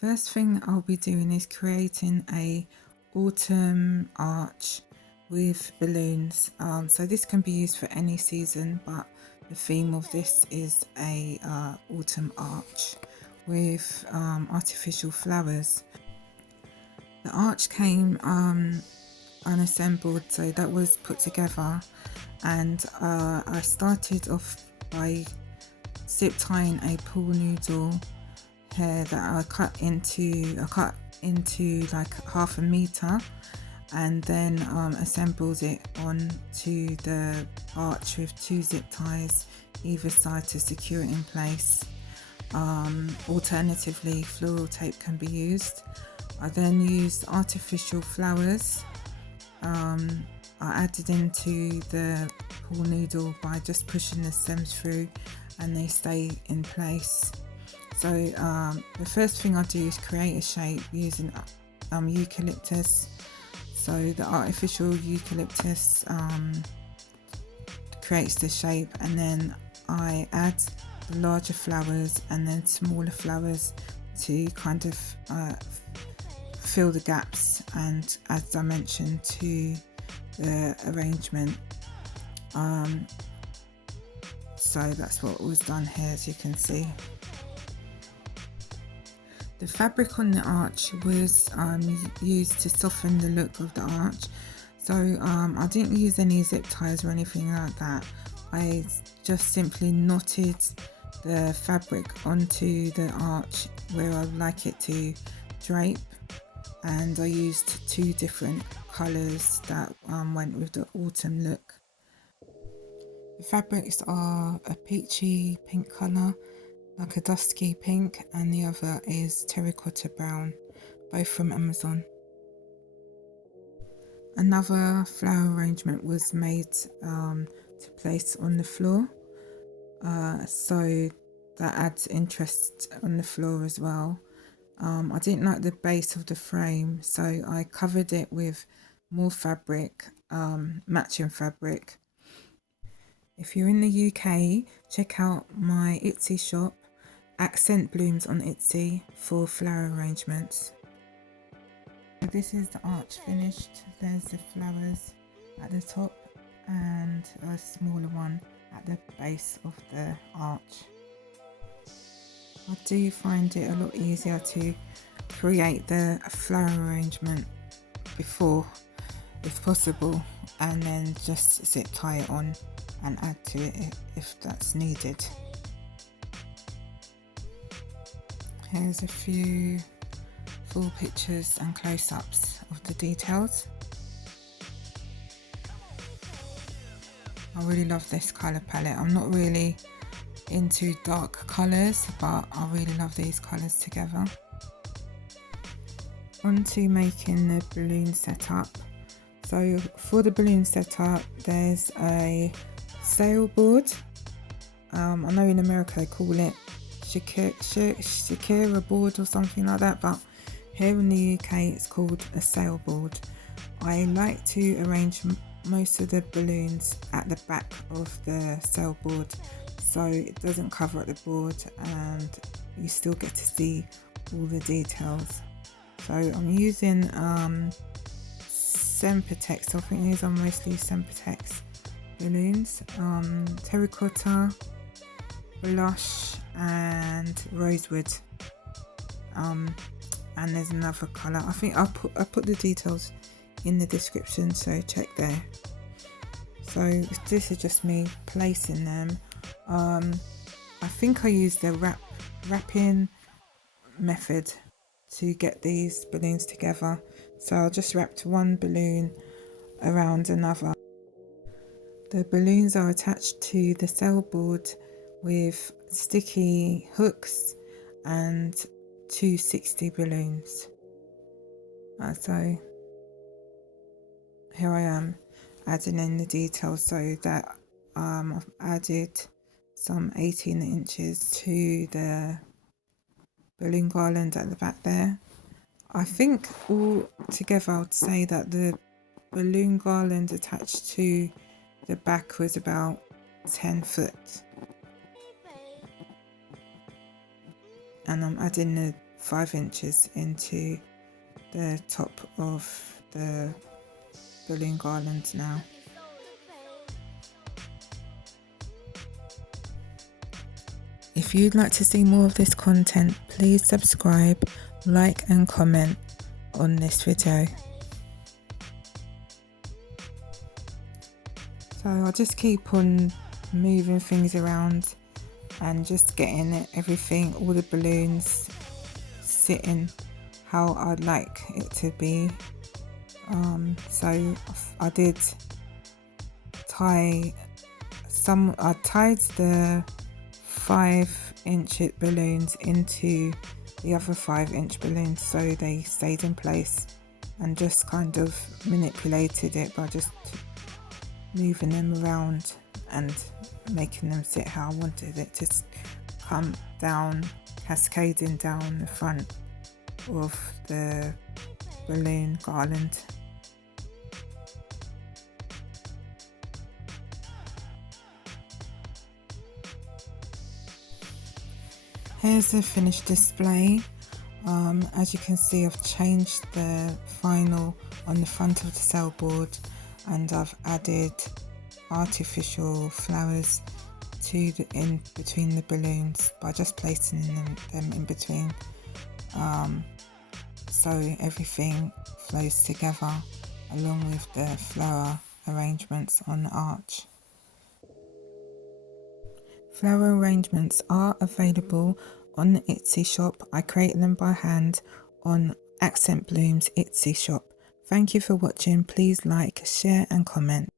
First thing I'll be doing is creating a autumn arch with balloons. So this can be used for any season, but the theme of this is a autumn arch with artificial flowers. The arch came unassembled, so that was put together, and I started off by zip tying a pool noodle hair that I cut into like 1/2 meter, and then assembled it onto the arch with 2 zip ties either side to secure it in place. Alternatively, floral tape can be used. I then used artificial flowers. I added into the pool noodle by just pushing the stems through, and they stay in place. So the first thing I do is create a shape using eucalyptus. So the artificial eucalyptus creates the shape, and then I add the larger flowers and then smaller flowers to kind of fill the gaps and add dimension to the arrangement. So that's what was done here, as you can see. The fabric on the arch was used to soften the look of the arch. So I didn't use any zip ties or anything like that. I just simply knotted the fabric onto the arch where I'd like it to drape, and I used 2 different colours that went with the autumn look. The fabrics are a peachy pink colour, like a dusky pink, and the other is terracotta brown, both from Amazon. Another flower arrangement was made to place on the floor, so that adds interest on the floor as well. I didn't like the base of the frame, so I covered it with more fabric, matching fabric. If you're in the UK, check out my Etsy shop, Accent Blooms on Etsy, for flower arrangements. This is the arch finished. There's the flowers at the top and a smaller one at the base of the arch. I do find it a lot easier to create the flower arrangement before, if possible, and then just zip tie it on and add to it if that's needed. Here's a few full pictures and close-ups of the details. I really love this colour palette. I'm not really into dark colours, but I really love these colours together. On to making the balloon setup. So for the balloon setup, there's a sailboard. I know in America they call it Shakira board or something like that, but here in the UK it's called a sailboard. I like to arrange most of the balloons at the back of the sailboard, so it doesn't cover up the board and you still get to see all the details. So I'm using Sempertex. I think these are mostly Sempertex balloons, terracotta, blush and rosewood, and there's another colour. I think I put the details in the description, so check there. So this is just me placing them. I think I used the wrapping method to get these balloons together, so I just wrapped one balloon around another. The balloons are attached to the sailboard with sticky hooks and 260 balloons. So here I am adding in the details, so that I've added some 18 inches to the balloon garland at the back there. I think all together I'd say that the balloon garland attached to the back was about 10 foot. And I'm adding the 5 inches into the top of the balloon garland now. If you'd like to see more of this content, please subscribe, like and comment on this video. So I'll just keep on moving things around and just getting everything, all the balloons sitting how I'd like it to be. So I did tie I tied the 5-inch balloons into the other 5-inch balloons so they stayed in place, and just kind of manipulated it by just moving them around and making them sit how I wanted it to come down, cascading down the front of the balloon garland. Here's the finished display. As you can see, I've changed the vinyl on the front of the cell board, and I've added artificial flowers in between the balloons by just placing them in between, so everything flows together along with the flower arrangements on the arch. Flower arrangements are available on the Etsy shop. I create them by hand on Accent Bloom's Etsy shop. Thank you for watching. Please like, share and comment.